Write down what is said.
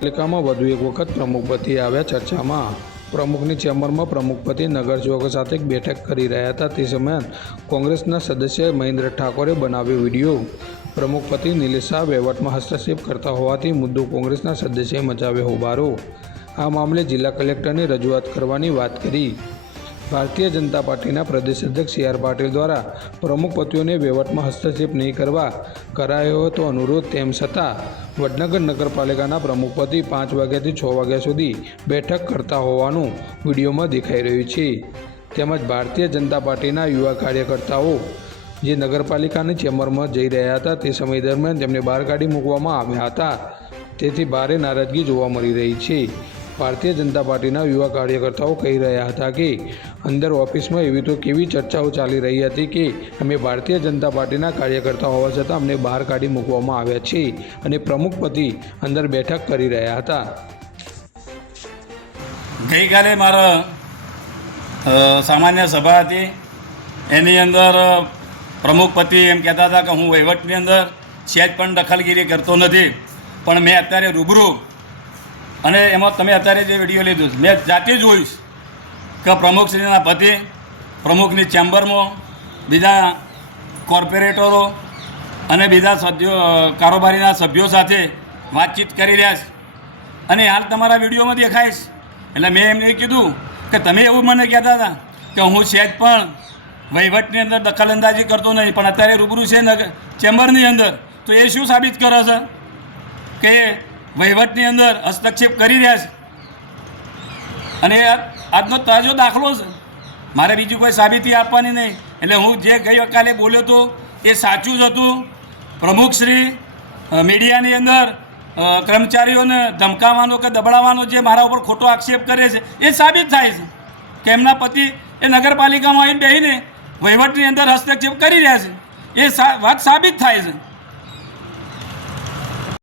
પાલિકામાં વધુ એક વખત પ્રમુખપતિ આવ્યા ચર્ચામાં. પ્રમુખની ચેમ્બરમાં પ્રમુખપતિ નગરસેવકો સાથે બેઠક કરી રહ્યા હતા. તે સમયે કોંગ્રેસના સદસ્ય મહેન્દ્ર ઠાકોરે બનાવ્યો વીડિયો. પ્રમુખપતિ નિલેશ શાહ વહીવટમાં હસ્તક્ષેપ કરતા હોવાથી મુદ્દો કોંગ્રેસના સદસ્યએ મચાવ્યો હોબારો. આ મામલે જિલ્લા કલેક્ટરને રજૂઆત કરવાની વાત કરી. ભારતીય જનતા પાર્ટીના પ્રદેશ અધ્યક્ષ સી આર પાટીલ દ્વારા પ્રમુખપતિઓને વહીવટમાં હસ્તક્ષેપ નહીં કરવા કરાયો હતો અનુરોધ. તેમ છતાં, વડનગર નગરપાલિકાના પ્રમુખપતિ પાંચ વાગ્યાથી છ વાગ્યા સુધી બેઠક કરતા હોવાનું વિડીયોમાં દેખાઈ રહ્યું છે. તેમજ ભારતીય જનતા પાર્ટીના યુવા કાર્યકર્તાઓ જે નગરપાલિકાની ચેમ્બરમાં જઈ રહ્યા હતા તે સમય દરમિયાન તેમને બહાર કાઢી મૂકવામાં આવ્યા હતા. તેથી ભારે નારાજગી જોવા મળી રહી છે. ભારતીય જનતા પાર્ટીના યુવા કાર્યકર્તાઓ કહી રહ્યા હતા કે, અંદર ઓફિસમાં એવી તો કેવી ચર્ચાઓ ચાલી રહી હતી કે, અમે ભારતીય જનતા પાર્ટીના કાર્યકર્તા હોવા છતાં અમને બહાર કાઢી મૂકવામાં આવ્યા છે અને પ્રમુખપતિ અંદર બેઠક કરી રહ્યા હતા. ગઈકાલે મારા સામાન્ય સભા હતી. એની અંદર પ્રમુખપતિ એમ કહેતા હતા કે હું વહીવટની અંદર સહેજ પણ દખલગીરી કરતો નથી. પણ મેં અત્યારે રૂબરૂ અને એમાં તમે અત્યારે જે વીડિયો લીધું મેં જાતે જોઈશ કે પ્રમુખશ્રીના પતિ, પ્રમુખની ચેમ્બરમાં, બીજા કોર્પોરેટરો અને બીજા સભ્યો કારોબારીના સભ્યો સાથે વાતચીત કરી રહ્યા છે. અને હાલ તમારા વિડીયોમાં દેખાઈશ એટલે મેં એમને કીધું કે તમે એવું મને કહેતા હતા કે હું સહેજ પણ વહીવટની અંદર દખલઅંદાજી કરતો નહીં, પણ અત્યારે રૂબરૂ છે ચેમ્બરની અંદર. તો એ શું સાબિત કરે છે? કે વહીવટની અંદર હસ્તક્ષેપ કરી રહ્યા છે. અને આજનો તાજો દાખલો છે. મારે બીજી કોઈ સાબિતી આપવાની નહીં. એટલે હું જે ગઈકાલે બોલ્યો હતો એ સાચું જ હતું. પ્રમુખશ્રી મીડિયાની અંદર કર્મચારીઓને ધમકાવવાનો કે દબડાવવાનો જે મારા ઉપર ખોટો આક્ષેપ કરે છે, એ સાબિત થાય છે કે એમના પતિ એ નગરપાલિકામાં આવીને બેહીને વહીવટની અંદર હસ્તક્ષેપ કરી રહ્યા છે. એ વાત સાબિત થાય છે.